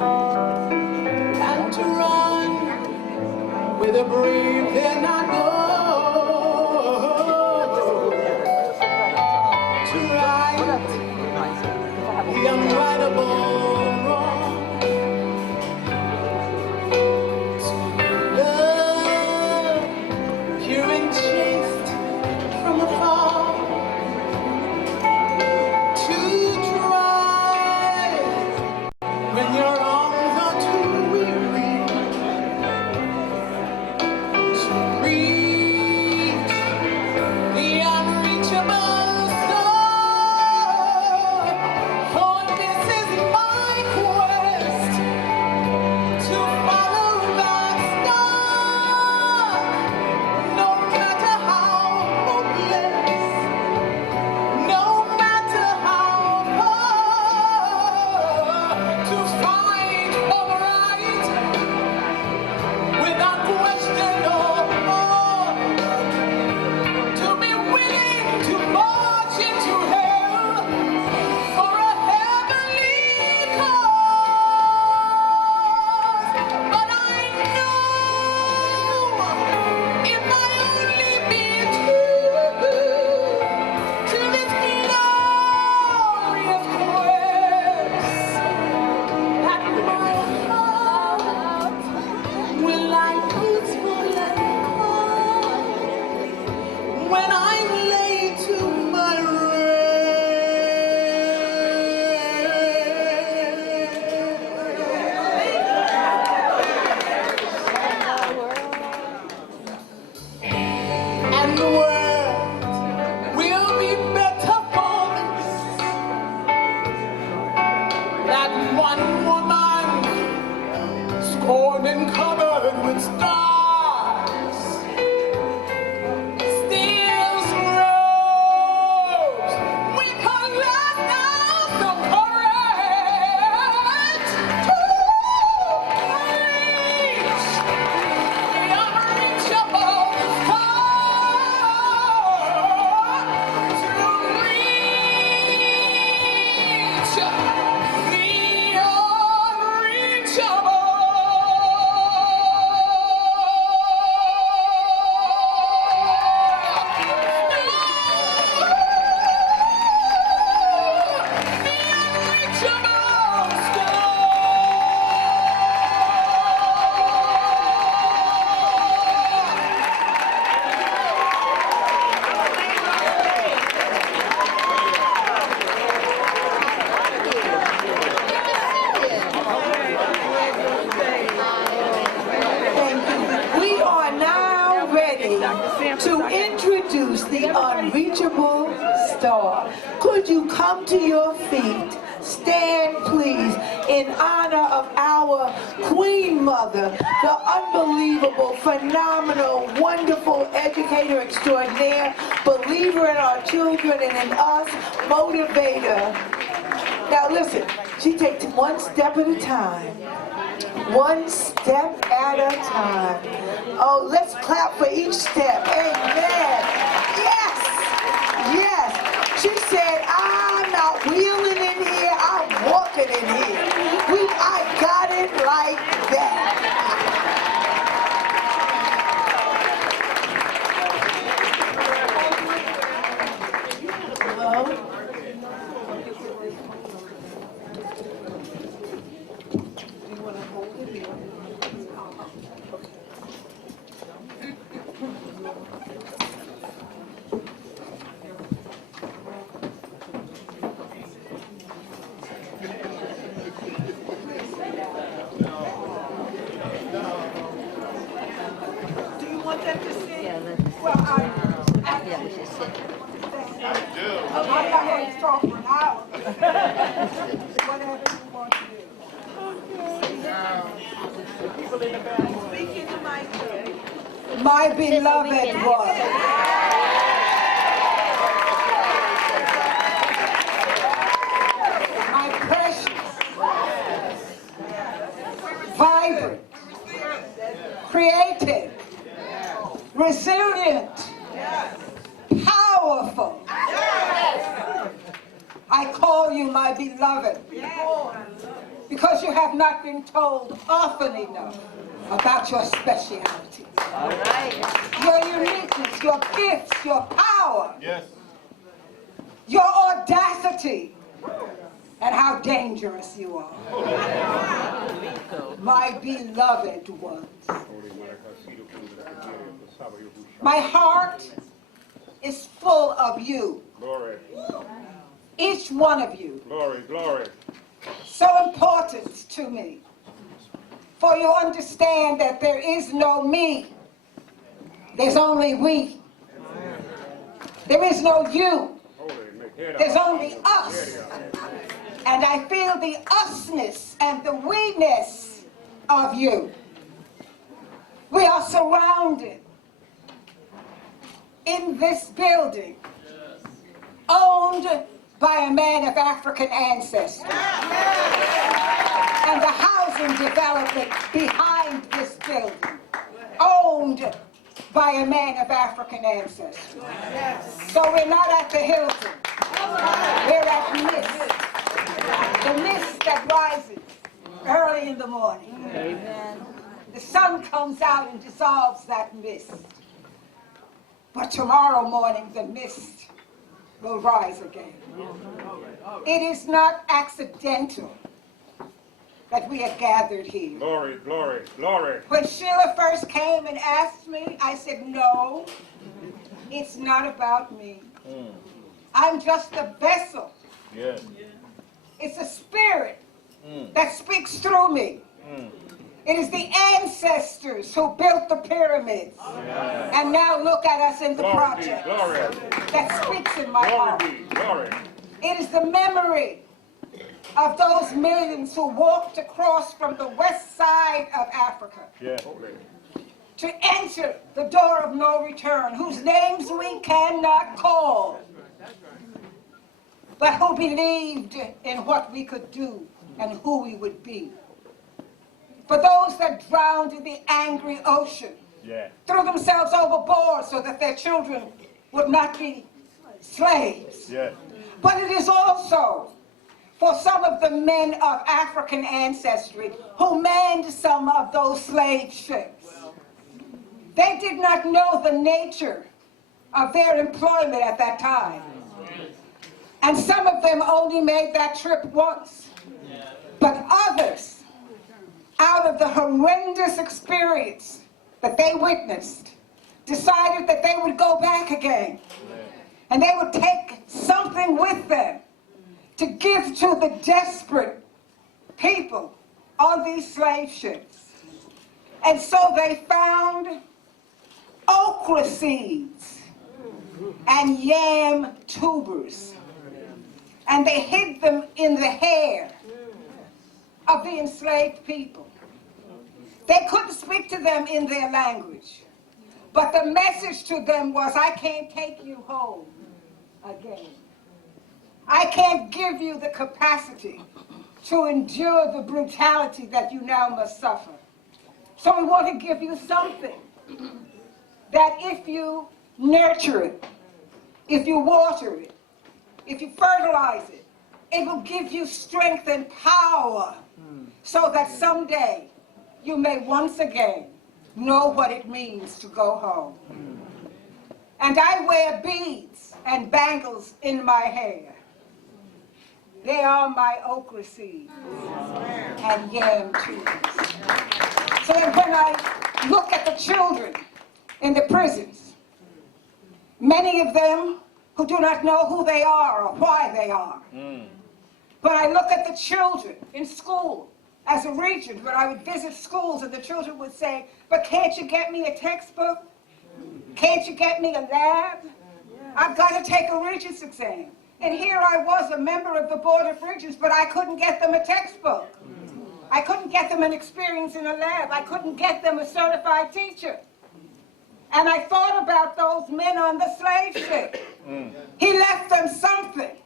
and to run with a breathing I go, to right the unrightable wrong, to love pure and chaste from afar, to try when your arms are too weary, to reach the unreachable star. For this is my quest, to follow that star, no matter how hopeless, no matter how far, to find the right without question or to be willing to march into hell for a heavenly cause. But I know if I only be true to this glorious quest, that my heart will lie peaceful and calm when I'm laid to my rest. And the world will be better for this. That one woman scorned and covered with stars steals rose with her last ounce of courage to reach the unreachable star, to reach the unreachable. We are now ready to introduce the unreachable star. Could you come to your feet? Stand, please, in honor of our Queen Mother, the unbelievable, phenomenal, wonderful educator extraordinaire, believer in our children and in us, motivator. Now listen, she takes one step at a time. One step at a time. Oh, let's clap for each step. Amen. Yes. Yes. She said, I'm not wheeling in here, I'm walking in here. I got it like that. Hello? My beloved one. My precious, vibrant, creative, resilient, powerful. I call you my beloved because because you have not been told often enough about your speciality. All right. Your uniqueness, your gifts, your power. Yes. Your audacity, and how dangerous you are. My beloved ones. My heart is full of you. Glory. Each one of you. Glory, glory. So important to me. For you understand that there is no me. There's only we. There is no you. There's only us. And I feel the usness and the we-ness of you. We are surrounded in this building, owned by a man of African ancestry. And the housing development behind this building, owned by a man of African ancestry. So we're not at the Hilton. We're at mist. The mist that rises early in the morning. Amen. The sun comes out and dissolves that mist. But tomorrow morning, the mist will rise again. It is not accidental that we are gathered here. Glory, glory, glory. When Sheila first came and asked me, I said, no, it's not about me. I'm just a vessel. Yes. It's a spirit that speaks through me. It is the ancestors who built the pyramids. And now look at us in the project. Glory. That speaks in my heart. Glory be, glory. It is the memory of those millions who walked across from the west side of Africa Yes. to enter the door of no return, whose names we cannot call, but who believed in what we could do and who we would be. For those that drowned in the angry ocean, Yeah. threw themselves overboard so that their children would not be slaves. Yes. But it is also for some of the men of African ancestry who manned some of those slave ships. They did not know the nature of their employment at that time. And some of them only made that trip once. But others, out of the horrendous experience that they witnessed, decided that they would go back again. And they would take something with them to give to the desperate people on these slave ships. And so they found okra seeds and yam tubers. And they hid them in the hair of the enslaved people. They couldn't speak to them in their language. But the message to them was, I can't take you home again. I can't give you the capacity to endure the brutality that you now must suffer. So we want to give you something that if you nurture it, if you water it, if you fertilize it, it will give you strength and power so that someday you may once again know what it means to go home. And I wear beads and bangles in my hair. They are my okra seeds and yam tubers. So that when I look at the children in the prisons, many of them who do not know who they are or why they are. When I look at the children in school, as a regent, when I would visit schools and the children would say, but can't you get me a textbook? Can't you get me a lab? I've got to take a regent's exam. And here I was, a member of the Board of Regents, but I couldn't get them a textbook. I couldn't get them an experience in a lab. I couldn't get them a certified teacher. And I thought about those men on the slave ship. He left them something.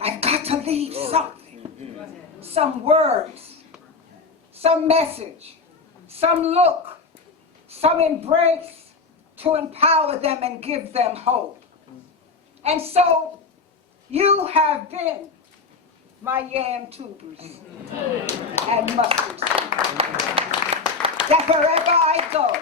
I've got to leave something. Some words, some message, some look, some embrace to empower them and give them hope. And so you have been my yam tubers and mustard seeds. That wherever I go,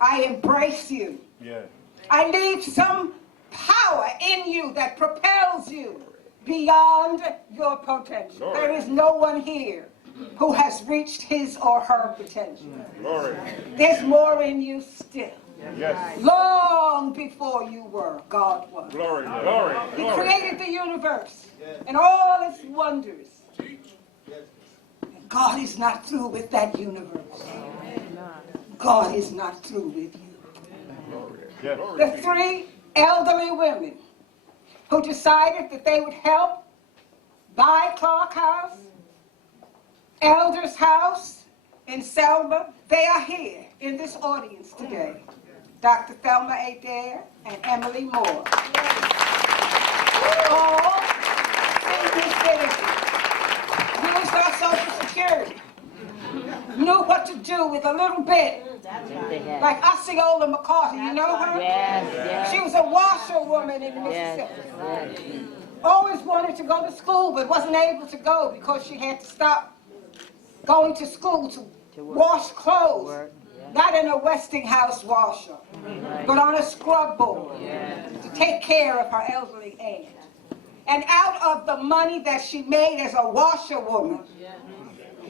I embrace you. Yes. I leave some power in you that propels you beyond your potential. Lord. There is no one here who has reached his or her potential. Glory. There's more in you still. Yes. Long before you were, God was. Glory. Glory. He Glory. created the universe and all its wonders. God is not through with that universe. God is not through with you. Yes. The three elderly women who decided that they would help buy Clark House, Elder's House in Selma, they are here in this audience today. Dr. Thelma Adair and Emily Moore. All senior citizens used our Social Security, knew what to do with a little bit. Like Osceola McCarty, you know her? Yes. She was a washerwoman in Mississippi. Always wanted to go to school, but wasn't able to go because she had to stop going to school to wash clothes. Not in a Westinghouse washer, but on a scrub board to take care of her elderly aunt. And out of the money that she made as a washerwoman,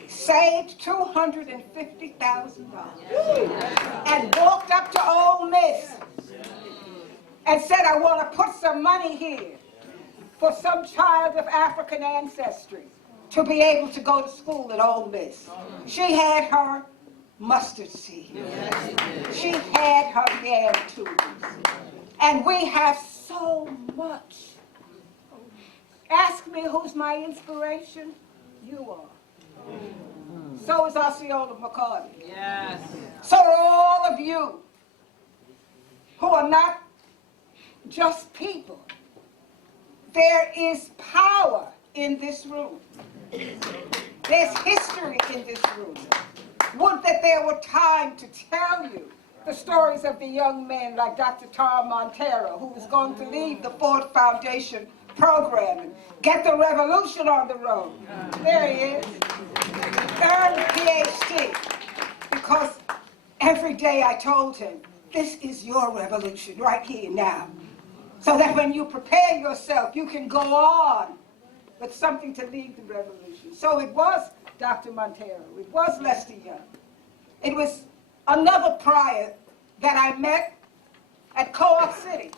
saved $250,000 and walked up to Ole Miss and said, I want to put some money here for some child of African ancestry to be able to go to school at Ole Miss. She had her mustard seed. She had her yam tubers. And we have so much. Ask me who's my inspiration? You are. So is Osceola McCarty. Yes. So are all of you who are not just people. There is power in this room. There's history in this room. Would that there were time to tell you the stories of the young men like Dr. Tom Montero, who is going to lead the Ford Foundation program and get the revolution on the road. There he is. Earned a PhD. Because every day I told him, this is your revolution right here now. So that when you prepare yourself, you can go on with something to lead the revolution. So it was Dr. Montero. It was Lester Young. It was another prior that I met at Co-op City.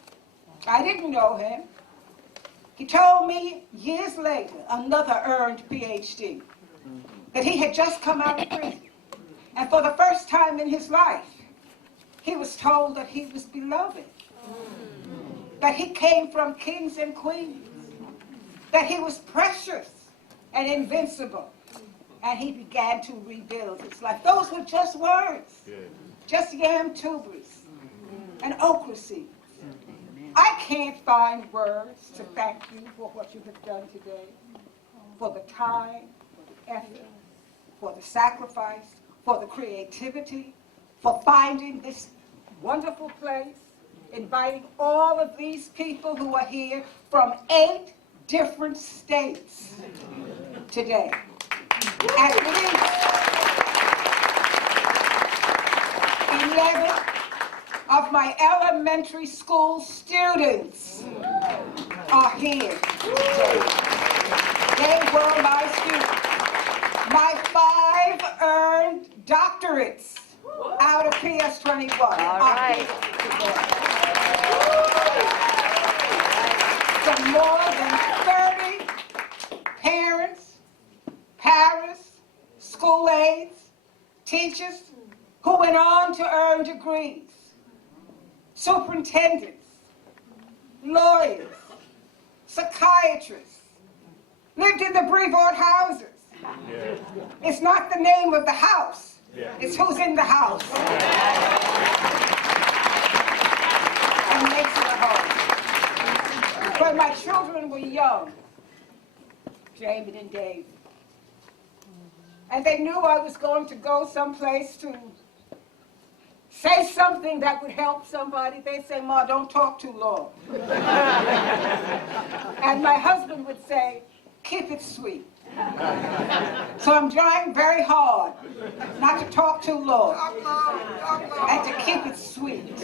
I didn't know him. He told me years later, another earned PhD, that he had just come out of prison. And for the first time in his life, he was told that he was beloved, that he came from kings and queens, that he was precious and invincible. And he began to rebuild his life. Those were just words, just yam tubers and okra seeds. I can't find words to thank you for what you have done today, for the time, for the effort, for the sacrifice, for the creativity, for finding this wonderful place, inviting all of these people who are here from 8 different states today. At least 11 of my elementary school students are here today. They were my students. My 5 earned doctorates out of PS21. All right. From more than 30 parents, parents, school aides, teachers who went on to earn degrees, superintendents, lawyers, psychiatrists, lived in the Brevoort houses. Yes. It's not the name of the house, it's who's in the house. And makes it a home. When my children were young, Jamie and Dave, and they knew I was going to go someplace to say something that would help somebody, they'd say, Ma, don't talk too long. And my husband would say, keep it sweet. So I'm trying very hard not to talk too long and to keep it sweet.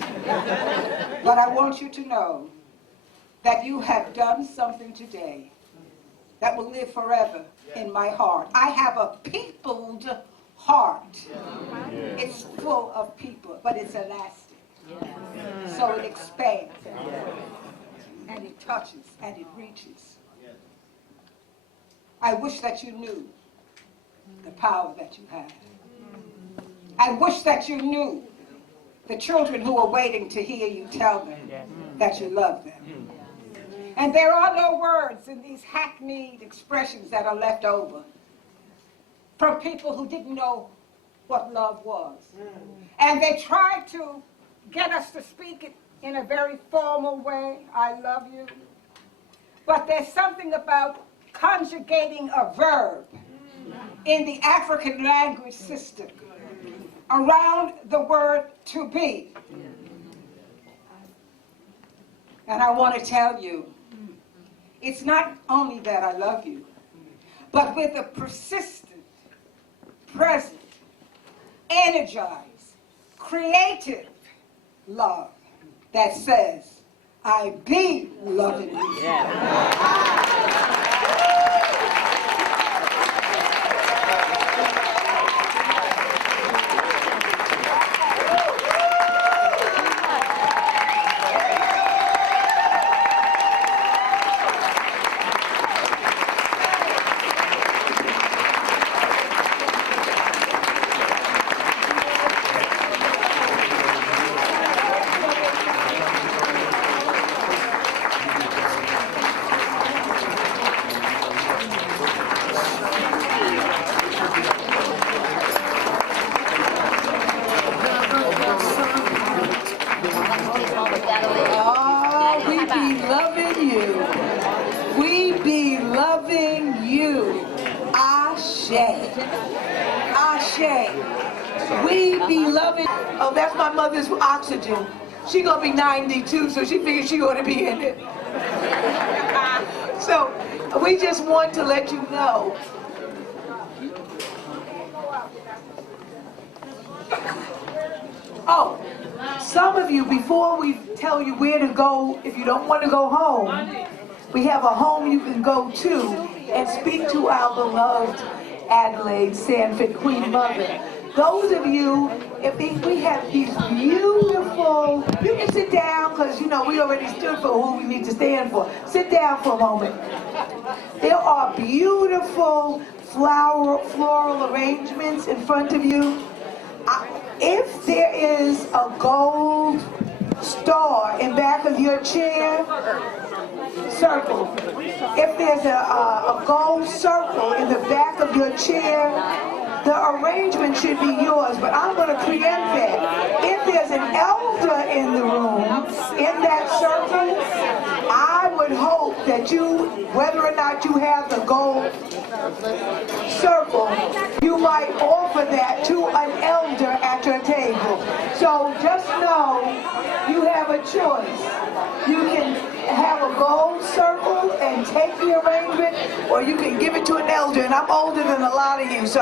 But I want you to know that you have done something today that will live forever in my heart. I have a peopled heart. It's full of people, but it's elastic. So it expands and it touches and it reaches. I wish that you knew the power that you have. I wish that you knew the children who are waiting to hear you tell them that you love them. And there are no words in these hackneyed expressions that are left over from people who didn't know what love was. And they tried to get us to speak it in a very formal way, I love you. But there's something about conjugating a verb in the African language system around the word to be. And I want to tell you, it's not only that I love you, but with a persistent, present, energized, creative love that says, I be loving you. We be loving. Oh, that's my mother's oxygen. She gonna be 92, so she figured she ought to be in it. So we just want to let you know. Oh, some of you, before we tell you where to go, if you don't want to go home, we have a home you can go to and speak to our beloved Adelaide Sanford, Queen Mother. Those of you, we have these beautiful, you can sit down because, you know, we already stood for who we need to stand for. Sit down for a moment. There are beautiful floral arrangements in front of you. If there is a gold star in back of your chair, circle. If there's a gold circle in the back of your chair, the arrangement should be yours, but I'm going to preempt that. If there's an elder in the room, in that circle, I would hope that you, whether or not you have the gold circle, you might offer that to an elder at your table. So just know you have a choice. You can have a gold circle and take the arrangement, or you can give it to an elder, and I'm older than a lot of you, so